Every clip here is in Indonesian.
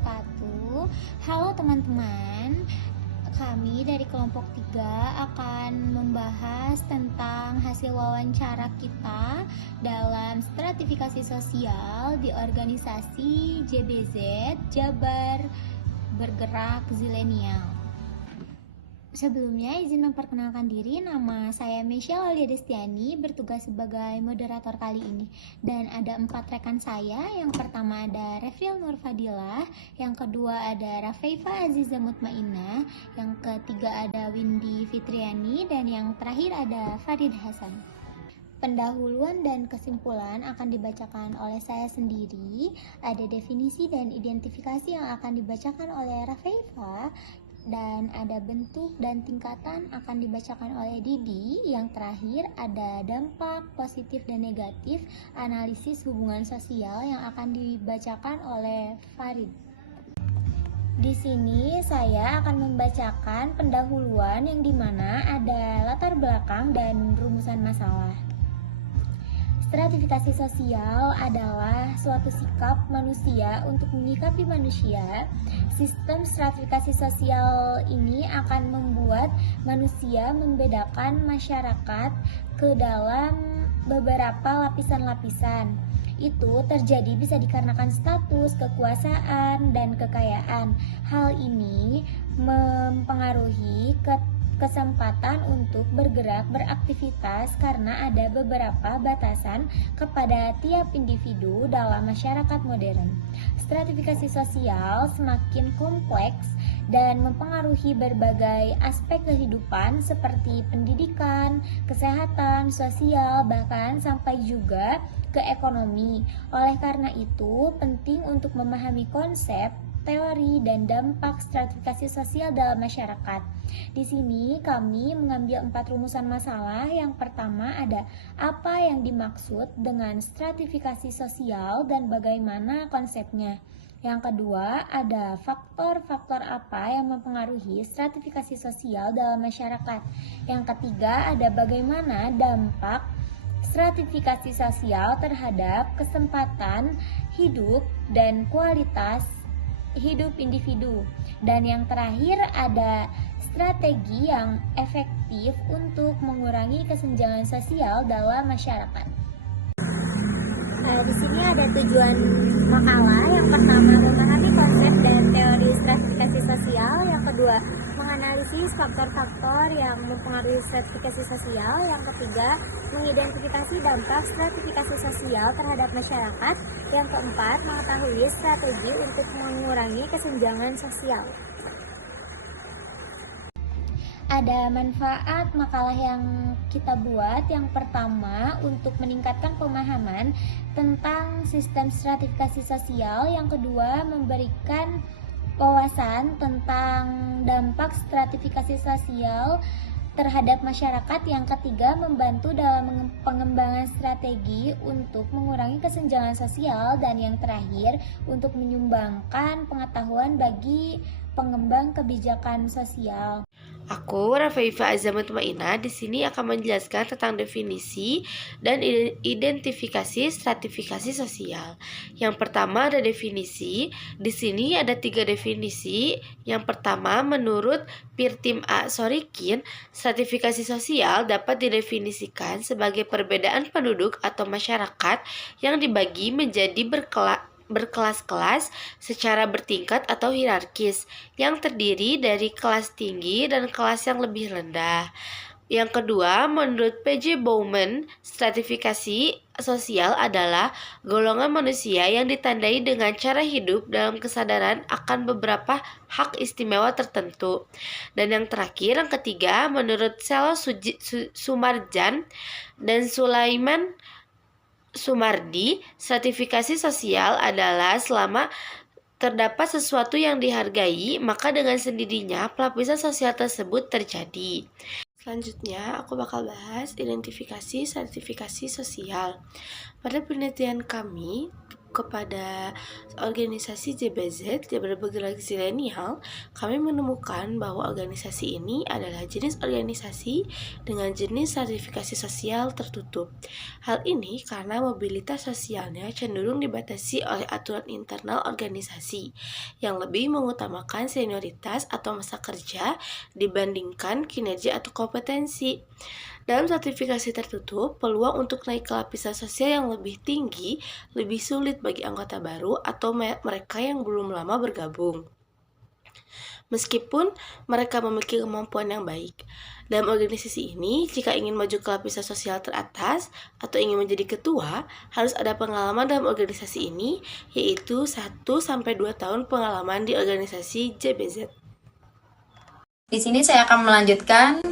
wabarakatuh. Halo teman-teman, kami dari kelompok 3 akan membahas tentang hasil wawancara kita dalam stratifikasi sosial di organisasi JBZ Jabar Bergerak Zilenial. Sebelumnya izin memperkenalkan diri, nama saya Michelle Aulia Destiani, bertugas sebagai moderator kali ini. Dan ada 4 rekan saya, yang pertama ada Refil Nur Fadilah, yang kedua ada Rafaifa Aziza Mutmainah, yang ketiga ada Windy Fitriani, dan yang terakhir ada Farid Hasan. Pendahuluan dan kesimpulan akan dibacakan oleh saya sendiri. Ada definisi dan identifikasi yang akan dibacakan oleh Rafaifa, dan ada bentuk dan tingkatan akan dibacakan oleh Didi. Yang terakhir ada dampak positif dan negatif analisis hubungan sosial yang akan dibacakan oleh Farid. Di sini saya akan membacakan pendahuluan yang dimana ada latar belakang dan rumusan masalah. Stratifikasi sosial adalah suatu sikap manusia untuk menyikapi manusia. Sistem stratifikasi sosial ini akan membuat manusia membedakan masyarakat ke dalam beberapa lapisan-lapisan. Itu terjadi bisa dikarenakan status, kekuasaan, dan kekayaan. Hal ini mempengaruhi kesempatan untuk bergerak beraktivitas karena ada beberapa batasan kepada tiap individu dalam masyarakat modern. Stratifikasi sosial semakin kompleks dan mempengaruhi berbagai aspek kehidupan seperti pendidikan, kesehatan, sosial, bahkan sampai juga ke ekonomi. Oleh karena itu, penting untuk memahami konsep, teori, dan dampak stratifikasi sosial dalam masyarakat. Di sini kami mengambil 4 rumusan masalah. Yang pertama ada apa yang dimaksud dengan stratifikasi sosial dan bagaimana konsepnya. Yang kedua ada faktor-faktor apa yang mempengaruhi stratifikasi sosial dalam masyarakat. Yang ketiga ada bagaimana dampak stratifikasi sosial terhadap kesempatan hidup dan kualitas hidup individu. Dan yang terakhir ada strategi yang efektif untuk mengurangi kesenjangan sosial dalam masyarakat. Di sini ada tujuan makalah. Yang pertama memahami konsep dan teori stratifikasi sosial. Yang kedua menganalisis faktor-faktor yang mempengaruhi stratifikasi sosial. Yang ketiga mengidentifikasi dampak stratifikasi sosial terhadap masyarakat. Yang keempat mengetahui strategi untuk mengurangi kesenjangan sosial. Ada manfaat makalah yang kita buat. Yang pertama untuk meningkatkan pemahaman tentang sistem stratifikasi sosial. Yang kedua memberikan wawasan tentang dampak stratifikasi sosial terhadap masyarakat. Yang ketiga membantu dalam pengembangan strategi untuk mengurangi kesenjangan sosial. Dan yang terakhir untuk menyumbangkan pengetahuan bagi pengembang kebijakan sosial. Aku, Rafaifa Aziza Mutmainah, di sini akan menjelaskan tentang definisi dan identifikasi stratifikasi sosial. Yang pertama ada definisi. Di sini ada 3 definisi. Yang pertama, menurut Pirtim A. Sorikin, stratifikasi sosial dapat didefinisikan sebagai perbedaan penduduk atau masyarakat yang dibagi menjadi berkelas-kelas secara bertingkat atau hierarkis yang terdiri dari kelas tinggi dan kelas yang lebih rendah. Yang kedua, menurut P.J. Bowman, stratifikasi sosial adalah golongan manusia yang ditandai dengan cara hidup dalam kesadaran akan beberapa hak istimewa tertentu. Dan yang terakhir, yang ketiga, menurut Selo Sumarjan dan Sulaiman Sumardi, stratifikasi sosial adalah selama terdapat sesuatu yang dihargai, maka dengan sendirinya pelapisan sosial tersebut terjadi. Selanjutnya, aku bakal bahas identifikasi stratifikasi sosial. Pada penelitian kami, kepada organisasi JBZ, Jabar Bergerak Zilenial, kami menemukan bahwa organisasi ini adalah jenis organisasi dengan jenis sertifikasi sosial tertutup. Hal ini karena mobilitas sosialnya cenderung dibatasi oleh aturan internal organisasi yang lebih mengutamakan senioritas atau masa kerja dibandingkan kinerja atau kompetensi. Dalam sertifikasi tertutup, peluang untuk naik ke lapisan sosial yang lebih tinggi lebih sulit bagi anggota baru atau mereka yang belum lama bergabung. Meskipun mereka memiliki kemampuan yang baik. Dalam organisasi ini, jika ingin maju ke lapisan sosial teratas atau ingin menjadi ketua, harus ada pengalaman dalam organisasi ini, yaitu 1-2 tahun pengalaman di organisasi JBZ. Di sini saya akan melanjutkan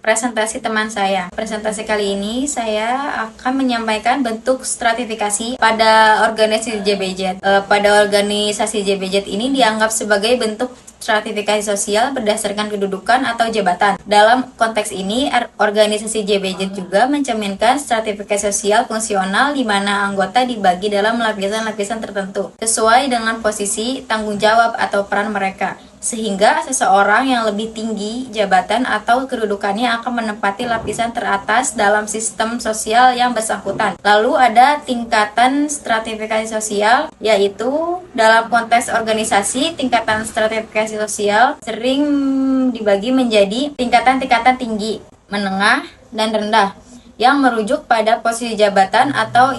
presentasi teman saya. Presentasi kali ini saya akan menyampaikan bentuk stratifikasi pada organisasi JBZ. Pada organisasi JBZ ini dianggap sebagai bentuk stratifikasi sosial berdasarkan kedudukan atau jabatan. Dalam konteks ini, organisasi JBZ juga mencerminkan stratifikasi sosial fungsional di mana anggota dibagi dalam lapisan-lapisan tertentu sesuai dengan posisi tanggung jawab atau peran mereka. Sehingga seseorang yang lebih tinggi jabatan atau kedudukannya akan menempati lapisan teratas dalam sistem sosial yang bersangkutan. Lalu ada tingkatan stratifikasi sosial, yaitu dalam konteks organisasi, tingkatan stratifikasi sosial sering dibagi menjadi tingkatan-tingkatan tinggi, menengah, dan rendah, yang merujuk pada posisi jabatan atau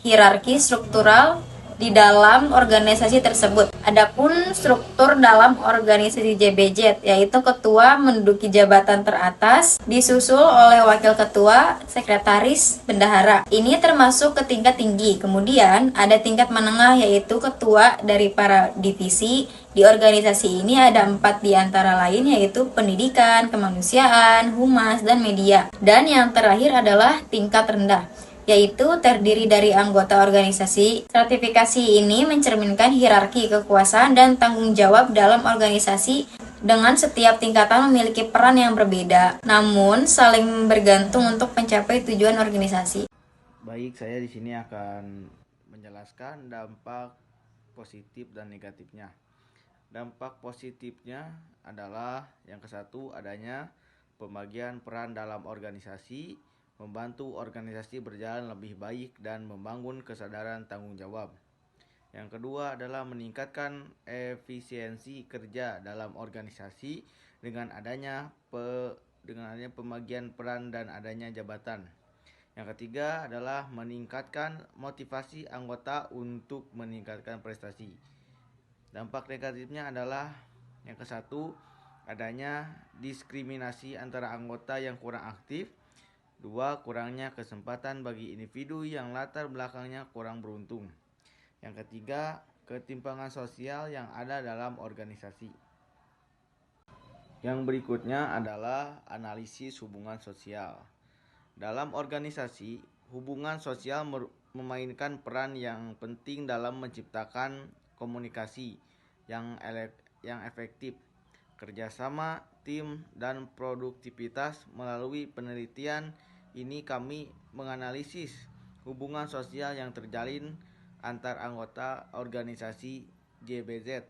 hierarki struktural di dalam organisasi tersebut. Adapun struktur dalam organisasi JBZ, yaitu ketua menduduki jabatan teratas, disusul oleh wakil ketua, sekretaris, bendahara. Ini termasuk ke tingkat tinggi. Kemudian ada tingkat menengah, yaitu ketua dari para divisi. Di organisasi ini ada 4 di antara lain, yaitu pendidikan, kemanusiaan, humas, dan media. Dan yang terakhir adalah tingkat rendah, yaitu terdiri dari anggota organisasi. Stratifikasi ini mencerminkan hierarki kekuasaan dan tanggung jawab dalam organisasi dengan setiap tingkatan memiliki peran yang berbeda, namun saling bergantung untuk mencapai tujuan organisasi. Baik, saya di sini akan menjelaskan dampak positif dan negatifnya. Dampak positifnya adalah yang ke-1 adanya pembagian peran dalam organisasi, membantu organisasi berjalan lebih baik dan membangun kesadaran tanggung jawab. Yang kedua adalah meningkatkan efisiensi kerja dalam organisasi dengan adanya pembagian peran dan adanya jabatan. Yang ketiga adalah meningkatkan motivasi anggota untuk meningkatkan prestasi. Dampak negatifnya adalah yang ke-1 adanya diskriminasi antara anggota yang kurang aktif. 2. Kurangnya kesempatan bagi individu yang latar belakangnya kurang beruntung. Yang ketiga, ketimpangan sosial yang ada dalam organisasi. Yang berikutnya adalah analisis hubungan sosial. Dalam organisasi, hubungan sosial memainkan peran yang penting dalam menciptakan komunikasi yang efektif, kerjasama tim, dan produktivitas. Melalui penelitian ini kami menganalisis hubungan sosial yang terjalin antar anggota organisasi JBZ.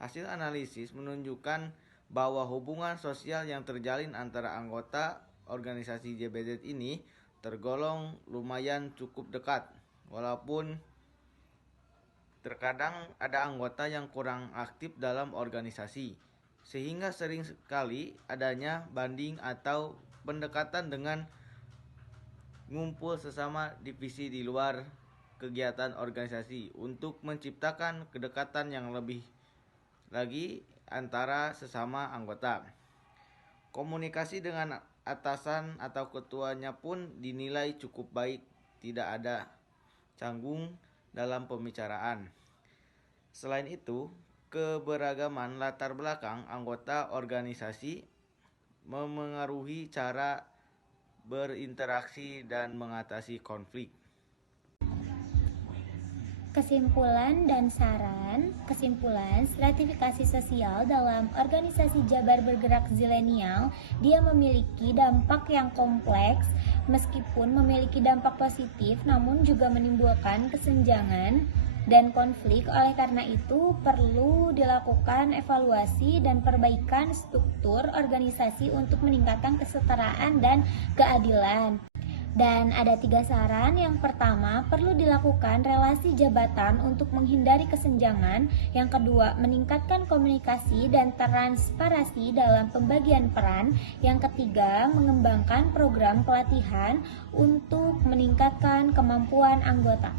Hasil analisis menunjukkan bahwa hubungan sosial yang terjalin antara anggota organisasi JBZ ini tergolong lumayan cukup dekat, walaupun terkadang ada anggota yang kurang aktif dalam organisasi, sehingga sering sekali adanya banding atau pendekatan dengan ngumpul sesama divisi di luar kegiatan organisasi untuk menciptakan kedekatan yang lebih lagi antara sesama anggota. Komunikasi dengan atasan atau ketuanya pun dinilai cukup baik, tidak ada canggung dalam pembicaraan. Selain itu, keberagaman latar belakang anggota organisasi memengaruhi cara berinteraksi dan mengatasi konflik. Kesimpulan dan saran. Kesimpulan, stratifikasi sosial dalam organisasi Jabar Bergerak Zilenial dia memiliki dampak yang kompleks meskipun memiliki dampak positif namun juga menimbulkan kesenjangan dan konflik. Oleh karena itu perlu dilakukan evaluasi dan perbaikan struktur organisasi untuk meningkatkan kesetaraan dan keadilan. Dan ada 3 saran. Yang pertama, perlu dilakukan relasi jabatan untuk menghindari kesenjangan. Yang kedua, meningkatkan komunikasi dan transparansi dalam pembagian peran. Yang ketiga, mengembangkan program pelatihan untuk meningkatkan kemampuan anggota.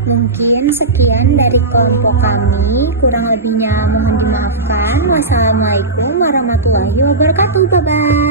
Mungkin sekian dari kelompok kami, kurang lebihnya mohon dimaafkan. Wassalamualaikum warahmatullahi wabarakatuh. Bye-bye.